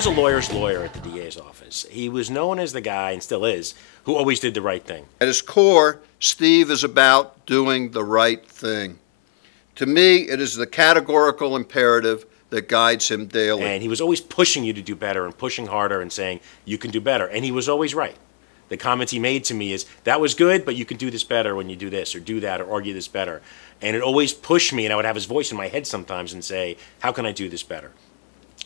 was a lawyer's lawyer at the DA's office. He was known as the guy, and still is, who always did the right thing. At his core, Steve is about doing the right thing. To me, it is the categorical imperative that guides him daily. And he was always pushing you to do better and pushing harder and saying, you can do better. And he was always right. The comments he made to me is, that was good, but you can do this better when you do this, or do that, or argue this better. And it always pushed me, and I would have his voice in my head sometimes and say, how can I do this better?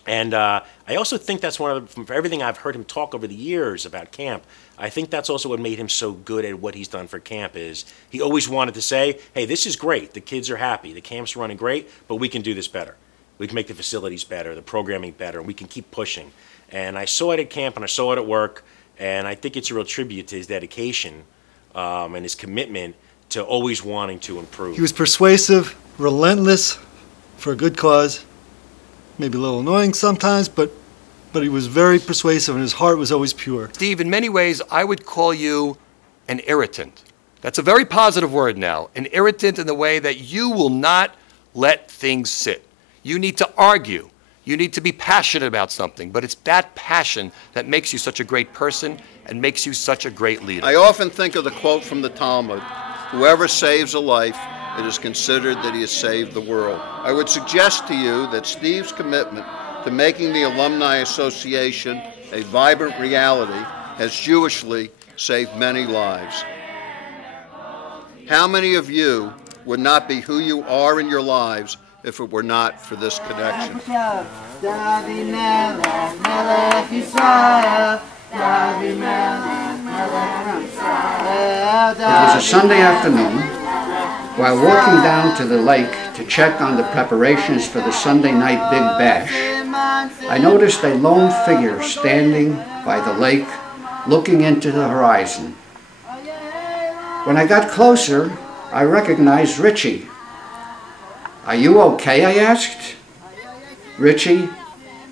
And I also think that's one of the, for everything I've heard him talk over the years about camp, I think that's also what made him so good at what he's done for camp is he always wanted to say, hey, this is great. The kids are happy. The camp's running great, but we can do this better. We can make the facilities better, the programming better, and we can keep pushing. And I saw it at camp, and I saw it at work, and I think it's a real tribute to his dedication and his commitment to always wanting to improve. He was persuasive, relentless, for a good cause. Maybe a little annoying sometimes, but he was very persuasive, and his heart was always pure. Steve, in many ways, I would call you an irritant. That's a very positive word now. An irritant in the way that you will not let things sit. You need to argue. You need to be passionate about something, but it's that passion that makes you such a great person and makes you such a great leader. I often think of the quote from the Talmud, whoever saves a life, it is considered that he has saved the world. I would suggest to you that Steve's commitment to making the Alumni Association a vibrant reality has Jewishly saved many lives. How many of you would not be who you are in your lives if it were not for this connection? It was a Sunday afternoon. While walking down to the lake to check on the preparations for the Sunday night Big Bash, I noticed a lone figure standing by the lake, looking into the horizon. When I got closer, I recognized Richie. "Are you okay?" I asked. Richie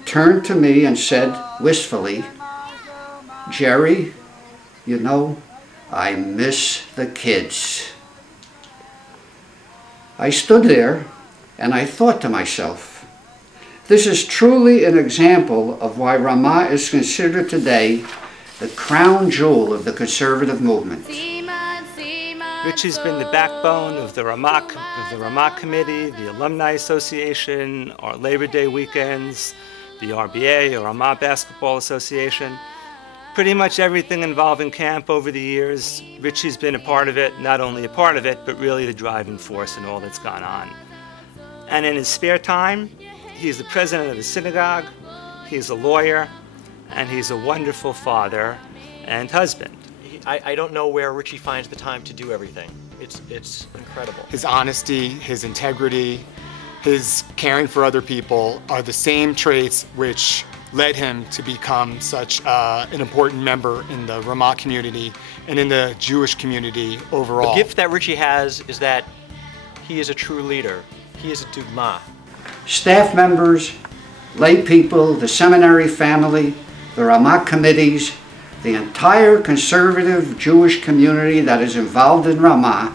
turned to me and said wistfully, "Jerry, you know, I miss the kids." I stood there and I thought to myself, this is truly an example of why Ramah is considered today the crown jewel of the conservative movement. Richie's been the backbone of the Ramah Committee, the Alumni Association, our Labor Day weekends, the RBA, or Ramah Basketball Association. Pretty much everything involving camp over the years, Richie's been a part of it, not only a part of it, but really the driving force in all that's gone on. And in his spare time, he's the president of the synagogue, he's a lawyer, and he's a wonderful father and husband. I don't know where Richie finds the time to do everything. It's incredible. His honesty, his integrity, his caring for other people are the same traits which led him to become such an important member in the Ramah community and in the Jewish community overall. The gift that Richie has is that he is a true leader. He is a dugma. Staff members, lay people, the seminary family, the Ramah committees, the entire conservative Jewish community that is involved in Ramah,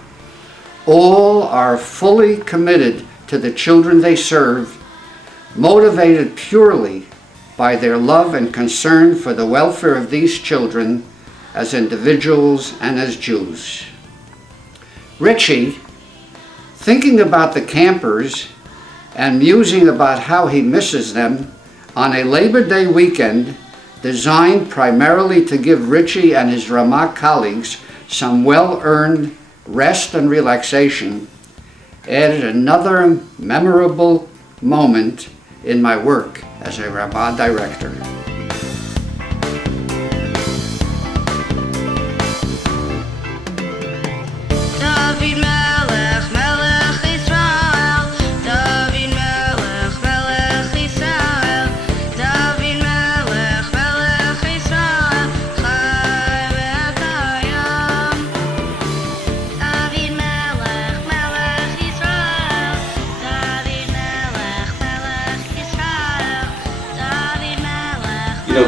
all are fully committed to the children they serve, motivated purely by their love and concern for the welfare of these children as individuals and as Jews. Richie, thinking about the campers and musing about how he misses them, on a Labor Day weekend designed primarily to give Richie and his Ramah colleagues some well-earned rest and relaxation, added another memorable moment in my work as a Ramah director.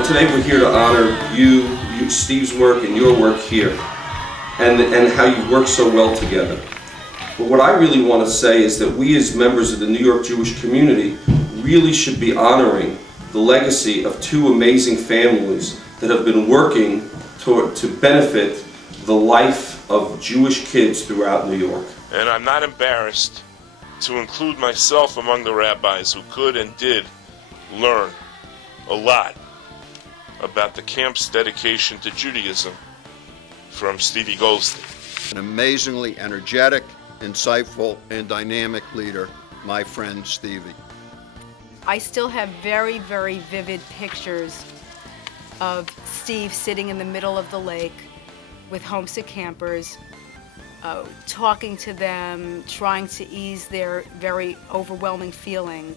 Today we're here to honor you, Steve's work and your work here, and how you've worked so well together. But what I really want to say is that we as members of the New York Jewish community really should be honoring the legacy of two amazing families that have been working to benefit the life of Jewish kids throughout New York. And I'm not embarrassed to include myself among the rabbis who could and did learn a lot about the camp's dedication to Judaism from Stevie Goldstein. An amazingly energetic, insightful, and dynamic leader, my friend Stevie. I still have very, very vivid pictures of Steve sitting in the middle of the lake with homesick campers, talking to them, trying to ease their very overwhelming feeling.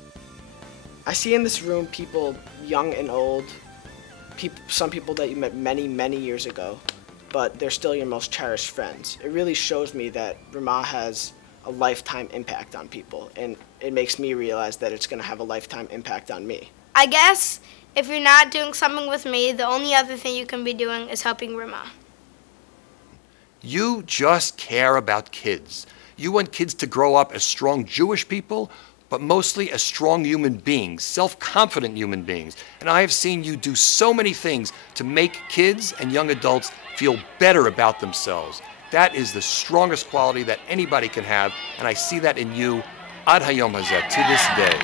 I see in this room people young and old, some people that you met many, many years ago, but they're still your most cherished friends. It really shows me that Ramah has a lifetime impact on people, and it makes me realize that it's going to have a lifetime impact on me. I guess if you're not doing something with me, the only other thing you can be doing is helping Ramah. You just care about kids. You want kids to grow up as strong Jewish people, but mostly as strong human beings, self-confident human beings. And I have seen you do so many things to make kids and young adults feel better about themselves. That is the strongest quality that anybody can have, and I see that in you ad hayom hazeh, to this day.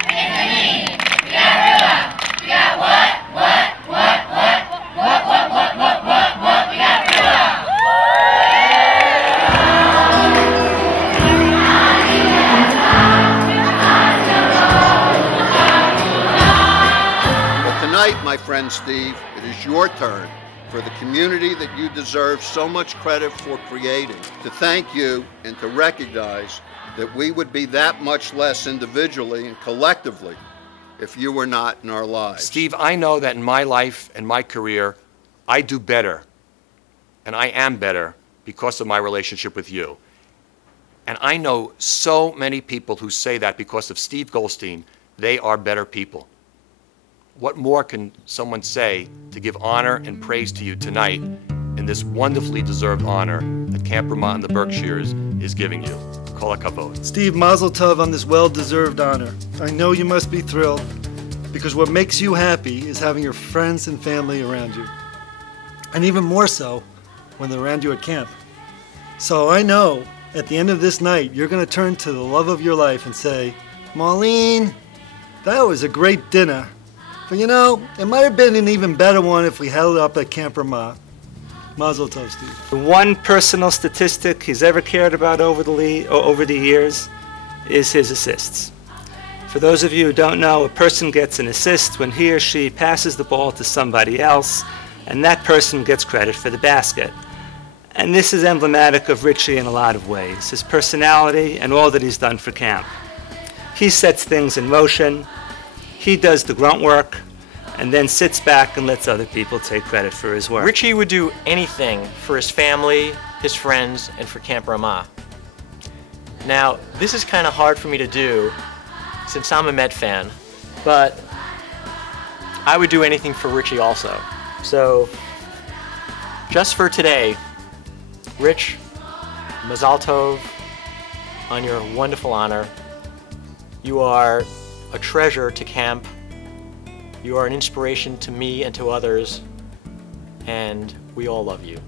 Tonight, my friend Steve, it is your turn for the community that you deserve so much credit for creating, to thank you and to recognize that we would be that much less individually and collectively if you were not in our lives. Steve, I know that in my life and my career, I do better, and I am better because of my relationship with you. And I know so many people who say that because of Steve Goldstein, they are better people. What more can someone say to give honor and praise to you tonight in this wonderfully deserved honor that Camp Ramah and the Berkshires is giving you? Kol hakavod. Steve, mazel tov on this well-deserved honor. I know you must be thrilled, because what makes you happy is having your friends and family around you. And even more so when they're around you at camp. So I know at the end of this night, you're going to turn to the love of your life and say, Marlene, that was a great dinner. But you know, it might have been an even better one if we held it up at Camp Ramah. Mazel tov, Steve. The one personal statistic he's ever cared about over the years is his assists. For those of you who don't know, a person gets an assist when he or she passes the ball to somebody else, and that person gets credit for the basket. And this is emblematic of Richie in a lot of ways, his personality and all that he's done for camp. He sets things in motion. He does the grunt work and then sits back and lets other people take credit for his work. Richie would do anything for his family, his friends, and for Camp Ramah. Now, this is kind of hard for me to do since I'm a Met fan, but I would do anything for Richie also. So, just for today, Rich, Mazal Tov on your wonderful honor. You are a treasure to camp. You are an inspiration to me and to others, and we all love you.